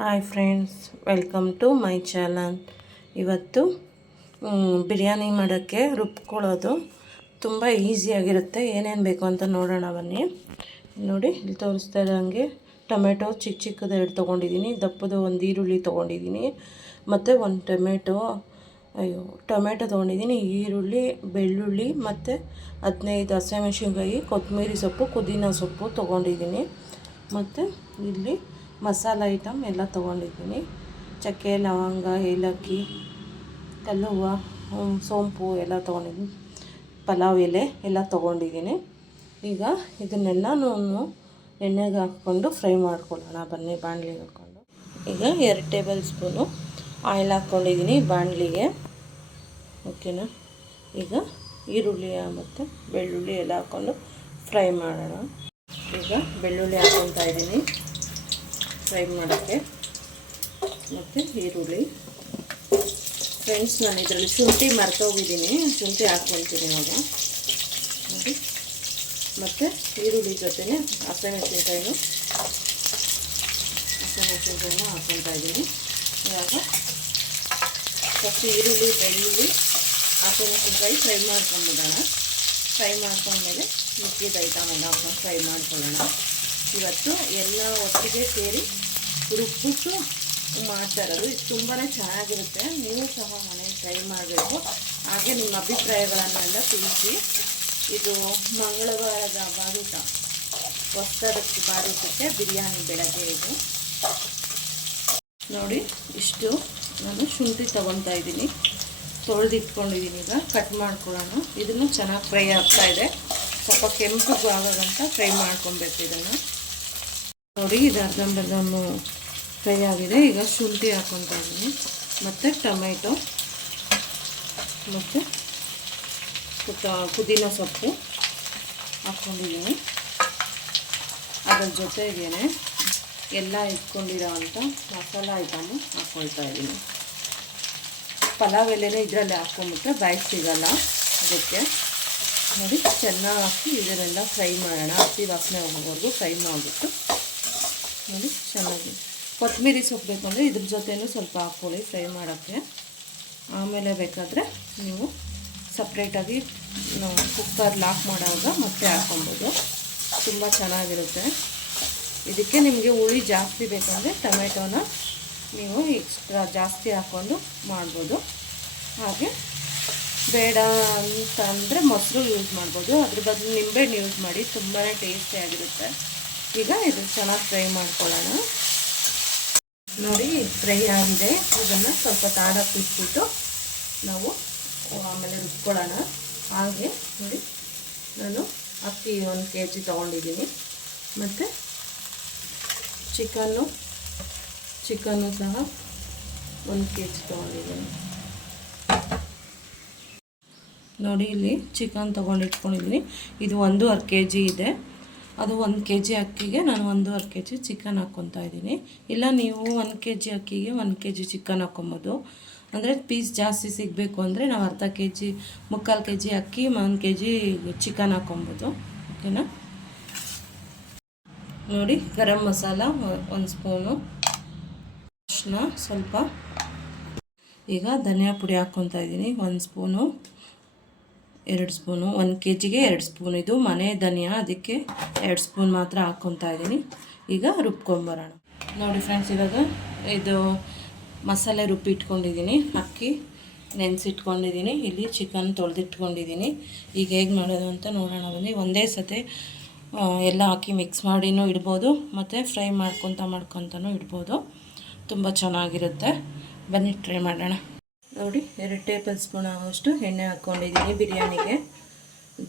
Hi friends, welcome to my channel. ಇವತ್ತು ಬಿರಿಯಾನಿ ಮಾಡೋಕ್ಕೆ ರುಬ್ಕೊಳ್ಳೋದು ತುಂಬ ಈಸಿಯಾಗಿರುತ್ತೆ. ಏನೇನು ಬೇಕು ಅಂತ ನೋಡೋಣ ಬನ್ನಿ. ನೋಡಿ, ಇಲ್ಲಿ ತೋರಿಸ್ತಾ ಇರೋಂಗೆ ಟೊಮೆಟೊ ಚಿಕ್ಕ ಚಿಕ್ಕದು 2 ತೊಗೊಂಡಿದ್ದೀನಿ, ದಪ್ಪದು ಒಂದು ಈರುಳ್ಳಿ ತೊಗೊಂಡಿದ್ದೀನಿ, ಮತ್ತು ಒಂದು ಟೊಮೆಟೊ ತೊಗೊಂಡಿದ್ದೀನಿ, ಈರುಳ್ಳಿ, ಬೆಳ್ಳುಳ್ಳಿ ಮತ್ತು 15 ಹಸಿಮೆಣಸಿನ್ಕಾಯಿ, ಕೊತ್ತಂಬರಿ ಸೊಪ್ಪು, ಪುದೀನ ಸೊಪ್ಪು ತೊಗೊಂಡಿದ್ದೀನಿ. ಮತ್ತು ಇಲ್ಲಿ ಮಸಾಲೆ ಐಟಮ್ ಎಲ್ಲ ತೊಗೊಂಡಿದ್ದೀನಿ. ಚಕ್ಕೆ, ಲವಂಗ, ಏಲಕ್ಕಿ, ಕಲ್ಲುವ್ವ, ಸೋಂಪು ಎಲ್ಲ ತೊಗೊಂಡಿದ್ದೀನಿ. ಪಲಾವ್ ಎಲೆ ಎಲ್ಲ ತೊಗೊಂಡಿದ್ದೀನಿ. ಈಗ ಇದನ್ನೆಲ್ಲನೂ ಎಣ್ಣೆಗೆ ಹಾಕ್ಕೊಂಡು ಫ್ರೈ ಮಾಡ್ಕೊಳ್ಳೋಣ ಬನ್ನಿ. ಬಾಣಲಿಗೆ ಹಾಕ್ಕೊಂಡು ಈಗ 2 ಟೇಬಲ್ ಸ್ಪೂನು ಆಯಿಲ್ ಹಾಕ್ಕೊಂಡಿದ್ದೀನಿ ಬಾಣಲಿಗೆ. ಓಕೆನಾ. ಈಗ ಈರುಳ್ಳಿ ಮತ್ತು ಬೆಳ್ಳುಳ್ಳಿ ಎಲ್ಲ ಹಾಕ್ಕೊಂಡು ಫ್ರೈ ಮಾಡೋಣ. ಈಗ ಬೆಳ್ಳುಳ್ಳಿ ಹಾಕ್ಕೊತಾ ಇದ್ದೀನಿ ಫ್ರೈ ಮಾಡೋಕ್ಕೆ, ಮತ್ತು ಈರುಳ್ಳಿ. ಫ್ರೆಂಡ್ಸ್, ನಾನು ಇದರಲ್ಲಿ ಶುಂಠಿ ಮರ್ತೋಗಿದ್ದೀನಿ, ಶುಂಠಿ ಹಾಕ್ಕೊಳ್ತೀನಿ ಇವಾಗ. ನೋಡಿ, ಮತ್ತು ಈರುಳ್ಳಿ ಜೊತೆನೇ ಹಸಿಮೆಣಸಿನ್ಕಾಯಿನೂ ಹಾಕ್ಕೊತಾ ಇದ್ದೀನಿ. ಇವಾಗ ಫಸ್ಟ್ ಈರುಳ್ಳಿ, ಬೆಳ್ಳುಳ್ಳಿ, ಹಸಿಮೆಣಸಿನ್ಕಾಯಿ ಫ್ರೈ ಮಾಡ್ಕೊಂಡ್ಬಿಡೋಣ. ಫ್ರೈ ಮಾಡ್ಕೊಂಡ್ಮೇಲೆ ಮಿಕ್ಕಿದ ಐಟಮ್ ಎಲ್ಲ ಹಾಕ್ಕೊಂಡು ಫ್ರೈ ಮಾಡ್ಕೊಳ್ಳೋಣ. ಇವತ್ತು ಎಲ್ಲ ಒಟ್ಟಿಗೆ ಸೇರಿ ರುಬ್ಬಿಟ್ಟು ಮಾಡ್ತಾ ಇರೋದು. ಇದು ತುಂಬಾ ಚೆನ್ನಾಗಿರುತ್ತೆ. ನೀವು ಸಹ ಮನೇಲಿ ಟ್ರೈ ಮಾಡಬೇಕು. ಹಾಗೆ ನಿಮ್ಮ ಅಭಿಪ್ರಾಯಗಳನ್ನೆಲ್ಲ ತಿಳಿಸಿ. ಇದು ಮಂಗಳವಾರದ ಬಾಡೂಟ, ಹೊಸದಕ್ಕೆ ಬಾಡೂಟಕ್ಕೆ ಬಿರಿಯಾನಿ ಬೆಳಗ್ಗೆ ಇದು. ನೋಡಿ, ಇಷ್ಟು ನಾನು ಶುಂಠಿ ತೊಗೊತಾ ಇದ್ದೀನಿ, ತೊಳೆದಿಟ್ಕೊಂಡಿದ್ದೀನಿ. ಈಗ ಕಟ್ ಮಾಡ್ಕೊಳ್ಳೋಣ. ಇದನ್ನು ಚೆನ್ನಾಗಿ ಫ್ರೈ ಆಗ್ತಾಯಿದೆ. ಸ್ವಲ್ಪ ಕೆಂಪು ಆಗೋದಂತ ಫ್ರೈ ಮಾಡ್ಕೊಬೇಕು ಇದನ್ನು. ನೋಡಿ, ಇದು ಅರ್ಧಂಬರ್ಧಮ್ಮು ಫ್ರೈ ಆಗಿದೆ. ಈಗ ಶುಂಠಿ ಹಾಕ್ಕೊತಾ ಇದ್ದೀನಿ, ಮತ್ತು ಟೊಮೆಟೊ, ಮತ್ತು ಪುದೀನ ಸೊಪ್ಪು ಹಾಕ್ಕೊಂಡಿದ್ದೀನಿ. ಅದರ ಜೊತೆಗೇ ಎಲ್ಲ ಇಟ್ಕೊಂಡಿರೋ ಅಂಥ ಮಸಾಲ ಐಟಮು ಹಾಕ್ಕೊಳ್ತಾ ಇದ್ದೀನಿ. ಪಲಾವ್ ಎಲೆನೇ ಇದರಲ್ಲಿ ಹಾಕ್ಕೊಂಬಿಟ್ರೆ ಬಾಯಿಗೆ ಸಿಗೋಲ್ಲ, ಅದಕ್ಕೆ. ನೋಡಿ, ಚೆನ್ನಾಗಿ ಹಾಕಿ ಇದನ್ನೆಲ್ಲ ಫ್ರೈ ಮಾಡೋಣ. ಹಸಿ ವಾಸನೆ ಹೋಗೋವರೆಗೂ ಫ್ರೈ ಮಾಡಿಬಿಟ್ಟು. ನೋಡಿ, ಚೆನ್ನಾಗಿ ಕೊತ್ತಂಬರಿ ಸೊಪ್ಪು ಬೇಕಂದರೆ ಇದ್ರ ಜೊತೆನೂ ಸ್ವಲ್ಪ ಹಾಕ್ಕೊಳ್ಳಿ ಫ್ರೈ ಮಾಡೋಕ್ಕೆ. ಆಮೇಲೆ ಬೇಕಾದರೆ ನೀವು ಸಪ್ರೇಟಾಗಿ ಕುಕ್ಕರ್ ಲಾಕ್ ಮಾಡುವಾಗ ಮತ್ತೆ ಹಾಕ್ಕೊಬೋದು. ತುಂಬ ಚೆನ್ನಾಗಿರುತ್ತೆ. ಇದಕ್ಕೆ ನಿಮಗೆ ಹುಳಿ ಜಾಸ್ತಿ ಬೇಕಂದರೆ ಟೊಮೆಟೊನ ನೀವು ಎಕ್ಸ್ಟ್ರಾ ಜಾಸ್ತಿ ಹಾಕ್ಕೊಂಡು ಮಾಡ್ಬೋದು. ಹಾಗೆ ಬೇಡ ಅಂತ ಅಂದರೆ ಮೊಸರು ಯೂಸ್ ಮಾಡ್ಬೋದು. ಅದ್ರ ಬದಲು ನಿಂಬೆಹಣ್ಣು ಯೂಸ್ ಮಾಡಿ, ತುಂಬಾ ಟೇಸ್ಟಿಯಾಗಿರುತ್ತೆ. ಈಗ ಇದು ಚೆನ್ನಾಗಿ ಫ್ರೈ ಮಾಡ್ಕೊಳ್ಳೋಣ. ನೋಡಿ, ಫ್ರೈ ಆಗಿದೆ. ಇದನ್ನು ಸ್ವಲ್ಪ ತಾಡಕ್ಕೆ ಇಟ್ಬಿಟ್ಟು ನಾವು ಆಮೇಲೆ ರುಬ್ಕೊಳ್ಳೋಣ. ಹಾಗೆ ನೋಡಿ, ನಾನು ಅಕ್ಕಿ 1 kg ತೊಗೊಂಡಿದ್ದೀನಿ, ಮತ್ತು ಚಿಕನ್ನು ಸಹ 1 kg ತೊಗೊಂಡಿದ್ದೀನಿ. ನೋಡಿ, ಇಲ್ಲಿ ಚಿಕನ್ ತೊಗೊಂಡಿಟ್ಕೊಂಡಿದ್ದೀನಿ. ಇದು 1.5 kg ಇದೆ. ಅದು 1 kg ಅಕ್ಕಿಗೆ ನಾನು 1.5 kg ಚಿಕನ್ ಹಾಕ್ಕೊತಾ ಇದ್ದೀನಿ. ಇಲ್ಲ, ನೀವು 1 kg ಅಕ್ಕಿಗೆ 1 kg ಚಿಕನ್ ಹಾಕ್ಕೊಬೋದು. ಅಂದರೆ ಪೀಸ್ ಜಾಸ್ತಿ ಸಿಗಬೇಕು ಅಂದರೆ ನಾವು ಅರ್ಧ kg, 3/4 kg ಅಕ್ಕಿ, 1 kg ಚಿಕನ್ ಹಾಕ್ಕೊಬೋದು. ಓಕೆನಾ. ನೋಡಿ, ಗರಂ ಮಸಾಲ 1 ಸ್ಪೂನು, ಅರಿಶಿನ ಸ್ವಲ್ಪ. ಈಗ ಧನಿಯಾ ಪುಡಿ ಹಾಕ್ಕೊತಾ ಇದ್ದೀನಿ 1 ಸ್ಪೂನು, 2 ಸ್ಪೂನು. 1 kgಗೆ 2 ಸ್ಪೂನ್. ಇದು ಮನೆ ಧನಿಯಾ, ಅದಕ್ಕೆ 2 ಸ್ಪೂನ್ ಮಾತ್ರ ಹಾಕ್ಕೊತಾ ಇದ್ದೀನಿ. ಈಗ ರುಬ್ಕೊಂಬರೋಣ. ನೋಡಿ ಫ್ರೆಂಡ್ಸ್, ಇವಾಗ ಇದು ಮಸಾಲೆ ರುಬ್ಬಿಟ್ಕೊಂಡಿದ್ದೀನಿ. ಅಕ್ಕಿ ನೆನೆಸಿಟ್ಕೊಂಡಿದ್ದೀನಿ. ಇಲ್ಲಿ ಚಿಕನ್ ತೊಳೆದಿಟ್ಕೊಂಡಿದ್ದೀನಿ. ಈಗ ಹೇಗೆ ಮಾಡೋದು ಅಂತ ನೋಡೋಣ ಬನ್ನಿ. ಒಂದೇ ಸತಿ ಎಲ್ಲ ಹಾಕಿ ಮಿಕ್ಸ್ ಮಾಡಿನೂ ಇಡ್ಬೋದು, ಮತ್ತು ಫ್ರೈ ಮಾಡ್ಕೊತನೂ ಇಡ್ಬೋದು. ತುಂಬ ಚೆನ್ನಾಗಿರುತ್ತೆ. ಬನ್ನಿ ಟ್ರೈ ಮಾಡೋಣ. ನೋಡಿ, 2 ಟೇಬಲ್ ಸ್ಪೂನ್ ಆಗೋಷ್ಟು ಎಣ್ಣೆ ಹಾಕ್ಕೊಂಡಿದ್ದೀನಿ. ಬಿರಿಯಾನಿಗೆ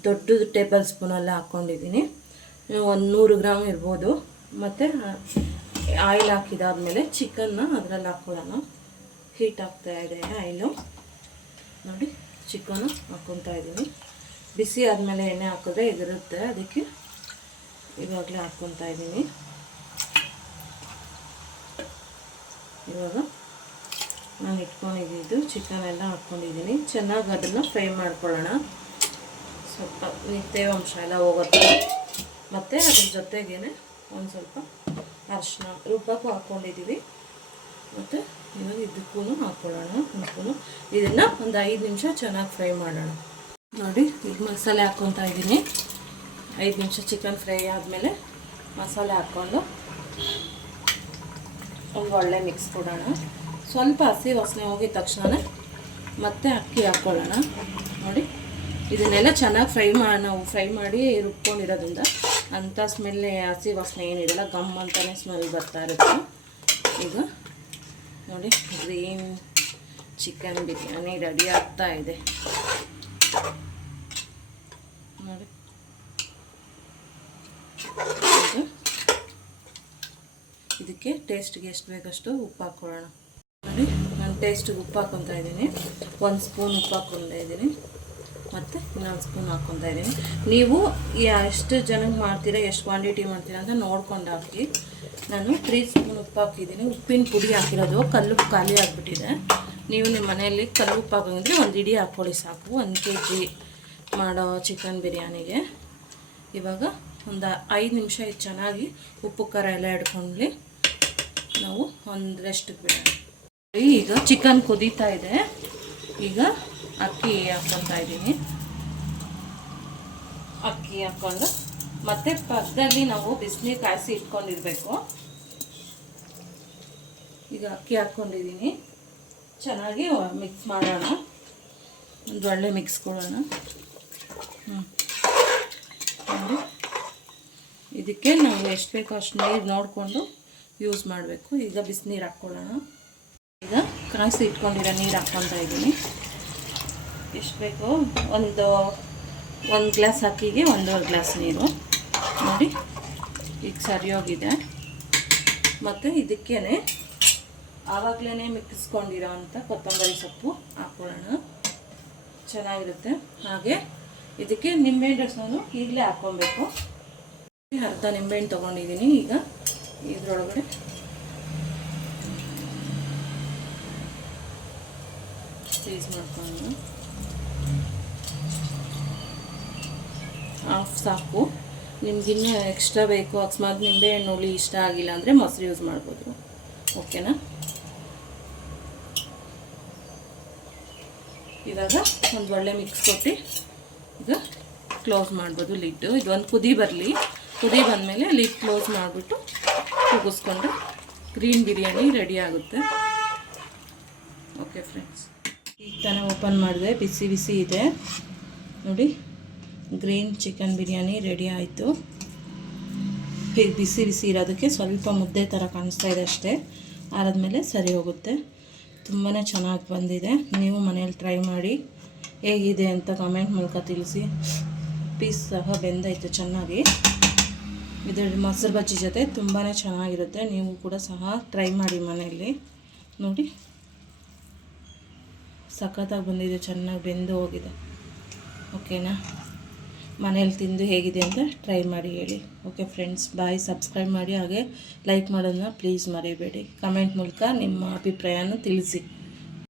ದೊಡ್ಡದು ಟೇಬಲ್ ಸ್ಪೂನೆಲ್ಲ ಹಾಕ್ಕೊಂಡಿದ್ದೀನಿ. 100 ಗ್ರಾಮ್ ಇರ್ಬೋದು. ಮತ್ತು ಆಯಿಲ್ ಹಾಕಿದಾದ್ಮೇಲೆ ಚಿಕನ್ನ ಅದರಲ್ಲಿ ಹಾಕ್ಕೊಳ್ಳೋಣ. ಹೀಟ್ ಆಗ್ತಾಯಿದೆ ಆಯಿಲು. ನೋಡಿ, ಚಿಕನ್ನು ಹಾಕ್ಕೊತಾ ಇದ್ದೀನಿ. ಬಿಸಿ ಆದಮೇಲೆ ಎಣ್ಣೆ ಹಾಕಿದ್ರೆ ಇದಿರುತ್ತೆ, ಅದಕ್ಕೆ ಇವಾಗಲೇ ಹಾಕ್ಕೊತಾ ಇದ್ದೀನಿ. ಇವಾಗ ನಾನು ಇಟ್ಕೊಂಡಿದ್ದು ಚಿಕನ್ ಎಲ್ಲ ಹಾಕ್ಕೊಂಡಿದ್ದೀನಿ. ಚೆನ್ನಾಗಿ ಅದನ್ನು ಫ್ರೈ ಮಾಡ್ಕೊಳ್ಳೋಣ. ಸ್ವಲ್ಪ ತೇವಾಂಶ ಎಲ್ಲ ಹೋಗುತ್ತೆ. ಮತ್ತು ಅದ್ರ ಜೊತೆಗೇ ಒಂದು ಸ್ವಲ್ಪ ಅರಿಶಿನ ರುಬ್ಬಕ್ಕೂ ಹಾಕ್ಕೊಂಡಿದ್ದೀವಿ. ಮತ್ತು ಇವಾಗ ಇದಕ್ಕೂ ಹಾಕ್ಕೊಳ್ಳೋಣ. ಒಂದು ಇದನ್ನು ಒಂದು 5 ನಿಮಿಷ ಚೆನ್ನಾಗಿ ಫ್ರೈ ಮಾಡೋಣ. ನೋಡಿ ಈಗ ಮಸಾಲೆ ಹಾಕ್ಕೊತಾ ಇದ್ದೀನಿ. 5 ನಿಮಿಷ ಚಿಕನ್ ಫ್ರೈ ಆದಮೇಲೆ ಮಸಾಲೆ ಹಾಕ್ಕೊಂಡು ಒಂದು ಒಳ್ಳೆ ಮಿಕ್ಸ್ ಕೊಡೋಣ. ಸ್ವಲ್ಪ ಹಸಿ ವಾಸನೆ ಹೋಗಿದ ತಕ್ಷಣ ಮತ್ತೆ ಅಕ್ಕಿ ಹಾಕ್ಕೊಳ್ಳೋಣ. ನೋಡಿ ಇದನ್ನೆಲ್ಲ ಚೆನ್ನಾಗಿ ನಾವು ಫ್ರೈ ಮಾಡಿ ರುಬ್ಕೊಂಡಿರೋದ್ರಿಂದ ಅಂಥ ಸ್ಮೆಲ್ ಹಸಿ ವಾಸನೆ ಏನಿರಲ್ಲ, ಗಮ್ ಅಂತಲೇ ಸ್ಮೆಲ್ ಬರ್ತಾ ಇರುತ್ತೆ. ಈಗ ನೋಡಿ ಗ್ರೀನ್ ಚಿಕನ್ ಬಿರಿಯಾನಿ ರೆಡಿ ಆಗ್ತಾ ಇದೆ. ನೋಡಿ ಈಗ ಇದಕ್ಕೆ ಟೇಸ್ಟ್ಗೆ ಎಷ್ಟು ಬೇಕಷ್ಟು ಉಪ್ಪು ಹಾಕ್ಕೊಳ್ಳೋಣ. ನೋಡಿ ನಾನು ಟೇಸ್ಟಿಗೆ ಉಪ್ಪು ಹಾಕ್ಕೊತಾ ಇದ್ದೀನಿ. 1 ಸ್ಪೂನ್ ಉಪ್ಪು ಹಾಕ್ಕೊತಾ ಇದ್ದೀನಿ ಮತ್ತು ಇನ್ನೊಂದು ಸ್ಪೂನ್ ಹಾಕ್ಕೊತಾ ಇದ್ದೀನಿ. ನೀವು ಎಷ್ಟು ಜನಕ್ಕೆ ಮಾಡ್ತೀರಾ, ಎಷ್ಟು ಕ್ವಾಂಟಿಟಿ ಮಾಡ್ತೀರಾ ಅಂತ ನೋಡ್ಕೊಂಡು ಹಾಕಿ. ನಾನು 3 ಸ್ಪೂನ್ ಉಪ್ಪು ಹಾಕಿದ್ದೀನಿ. ಉಪ್ಪಿನ ಪುಡಿ ಹಾಕಿರೋದು, ಕಲ್ಲುಪ್ಪು ಖಾಲಿ ಆಗಿಬಿಟ್ಟಿದೆ. ನೀವು ನಿಮ್ಮ ಮನೆಯಲ್ಲಿ ಕಲ್ಲುಪ್ಪು ಹಾಕೋಂಗಿದ್ರೆ 1 ಇಡೀ ಹಾಕ್ಕೊಳ್ಳಿ ಸಾಕು, 1 kg ಮಾಡೋ ಚಿಕನ್ ಬಿರಿಯಾನಿಗೆ. ಇವಾಗ ಒಂದು 5 ನಿಮಿಷ ಇದು ಚೆನ್ನಾಗಿ ಉಪ್ಪು ಖಾರ ಎಲ್ಲ ಹಿಡ್ಕೊಂಡ್ಲಿ ನಾವು ಒಂದು ರೆಸ್ಟಿಗೆ ಬಿಡೋಣ. ಈಗ ಚಿಕನ್ ಕುದೀತಾ ಇದೆ. ಈಗ ಅಕ್ಕಿ ಹಾಕ್ಕೊತಾ ಇದ್ದೀನಿ. ಅಕ್ಕಿ ಹಾಕ್ಕೊಂಡು ಮತ್ತೆ ಪಕ್ಕದಲ್ಲಿ ನಾವು ಬಿಸಿನೀರು ಕಾಯಿಸಿ ಇಟ್ಕೊಂಡಿರಬೇಕು. ಈಗ ಅಕ್ಕಿ ಹಾಕ್ಕೊಂಡಿದ್ದೀನಿ. ಚೆನ್ನಾಗಿ ಮಿಕ್ಸ್ ಮಾಡೋಣ. ಒಂದು ಒಳ್ಳೆ ಮಿಕ್ಸ್ ಕೊಡೋಣ. ಇದಕ್ಕೆ ನಾವು ಎಷ್ಟು ಬೇಕೋ ಅಷ್ಟು ನೀರು ನೋಡಿಕೊಂಡು ಯೂಸ್ ಮಾಡಬೇಕು. ಈಗ ಬಿಸಿನೀರು ಹಾಕ್ಕೊಳ್ಳೋಣ. ಈಗ ಕಾಯಿಸಿ ಇಟ್ಕೊಂಡಿರೋ ನೀರು ಹಾಕ್ಕೊತಾ ಇದ್ದೀನಿ. ಎಷ್ಟು ಬೇಕೋ ಒಂದು ಗ್ಲಾಸ್ ಅಕ್ಕಿಗೆ 1.5 ಗ್ಲಾಸ್ ನೀರು. ನೋಡಿ ಈಗ ಸರಿ ಹೋಗಿದೆ. ಮತ್ತು ಇದಕ್ಕೇ ಆವಾಗಲೇ ಮಿಕ್ಕಿಸ್ಕೊಂಡಿರೋ ಅಂಥ ಕೊತ್ತಂಬರಿ ಸೊಪ್ಪು ಹಾಕ್ಕೊಳ್ಳೋಣ, ಚೆನ್ನಾಗಿರುತ್ತೆ. ಹಾಗೆ ಇದಕ್ಕೆ ನಿಂಬೆಹಣ್ಣು ರಸನು ಈಗಲೇ ಹಾಕ್ಕೊಬೇಕು. ಅರ್ಧ ನಿಂಬೆಹಣ್ಣು ತೊಗೊಂಡಿದ್ದೀನಿ. ಈಗ ಇದರೊಳಗಡೆ ಸ್ಕ್ವೀಸ್ ಮಾಡ್ಕೊಂಡು ಹಾಫ್ ಸಾಕು. ನಿಮ್ಗಿನ್ನೂ ಎಕ್ಸ್ಟ್ರಾ ಬೇಕು, ಅಕಸ್ಮಾತ್ ನಿಂಬೆಹಣ್ಣು ಹುಳಿ ಇಷ್ಟ ಆಗಿಲ್ಲ ಅಂದರೆ ಮೊಸರು ಯೂಸ್ ಮಾಡ್ಬೋದು. ಓಕೆನಾ? ಇವಾಗ ಒಂದು ಒಳ್ಳೆ ಮಿಕ್ಸ್ ಕೊಟ್ಟು ಈಗ ಕ್ಲೋಸ್ ಮಾಡ್ಬೋದು ಲಿಡ್ಡು. ಇದೊಂದು ಕುದಿ ಬರಲಿ. ಕುದಿ ಬಂದಮೇಲೆ ಲಿಡ್ ಕ್ಲೋಸ್ ಮಾಡಿಬಿಟ್ಟು ಕೂಗಿಸ್ಕೊಂಡ್ರೆ ಗ್ರೀನ್ ಬಿರಿಯಾನಿ ರೆಡಿ ಆಗುತ್ತೆ. ಓಕೆ ಫ್ರೆಂಡ್ಸ್, ಈಗ ತಾನೇ ಓಪನ್ ಮಾಡಿದೆ, ಬಿಸಿ ಬಿಸಿ ಇದೆ. ನೋಡಿ ಗ್ರೀನ್ ಚಿಕನ್ ಬಿರಿಯಾನಿ ರೆಡಿ ಆಯಿತು. ಹೀಗೆ ಬಿಸಿ ಬಿಸಿ ಇರೋದಕ್ಕೆ ಸ್ವಲ್ಪ ಮುದ್ದೆ ಥರ ಕಾಣಿಸ್ತಾ ಇದೆ ಅಷ್ಟೇ. ಆರಾದ್ಮೇಲೆ ಸರಿ ಹೋಗುತ್ತೆ. ತುಂಬಾ ಚೆನ್ನಾಗಿ ಬಂದಿದೆ. ನೀವು ಮನೇಲಿ ಟ್ರೈ ಮಾಡಿ ಹೇಗಿದೆ ಅಂತ ಕಮೆಂಟ್ ಮೂಲಕ ತಿಳಿಸಿ. ಪೀಸ್ ಸಹ ಬೆಂದಾಯಿತು ಚೆನ್ನಾಗಿ. ಇದರ ಮೊಸರು ಬಜ್ಜಿ ಜೊತೆ ತುಂಬಾ ಚೆನ್ನಾಗಿರುತ್ತೆ. ನೀವು ಕೂಡ ಸಹ ಟ್ರೈ ಮಾಡಿ ಮನೆಯಲ್ಲಿ. ನೋಡಿ ಸಖತ್ತಾಗಿ ಬಂದಿದೆ, ಚೆನ್ನಾಗಿ ಬೆಂದು ಹೋಗಿದೆ. ಓಕೆನಾ? ಮನೇಲಿ ತಿಂದು ಹೇಗಿದೆ ಅಂತ ಟ್ರೈ ಮಾಡಿ ಹೇಳಿ. ಓಕೆ ಫ್ರೆಂಡ್ಸ್, ಬಾಯ್. ಸಬ್ಸ್ಕ್ರೈಬ್ ಮಾಡಿ, ಹಾಗೆ ಲೈಕ್ ಮಾಡೋದನ್ನ ಪ್ಲೀಸ್ ಮರಿಬೇಡಿ. ಕಮೆಂಟ್ ಮೂಲಕ ನಿಮ್ಮ ಅಭಿಪ್ರಾಯನ ತಿಳಿಸಿ.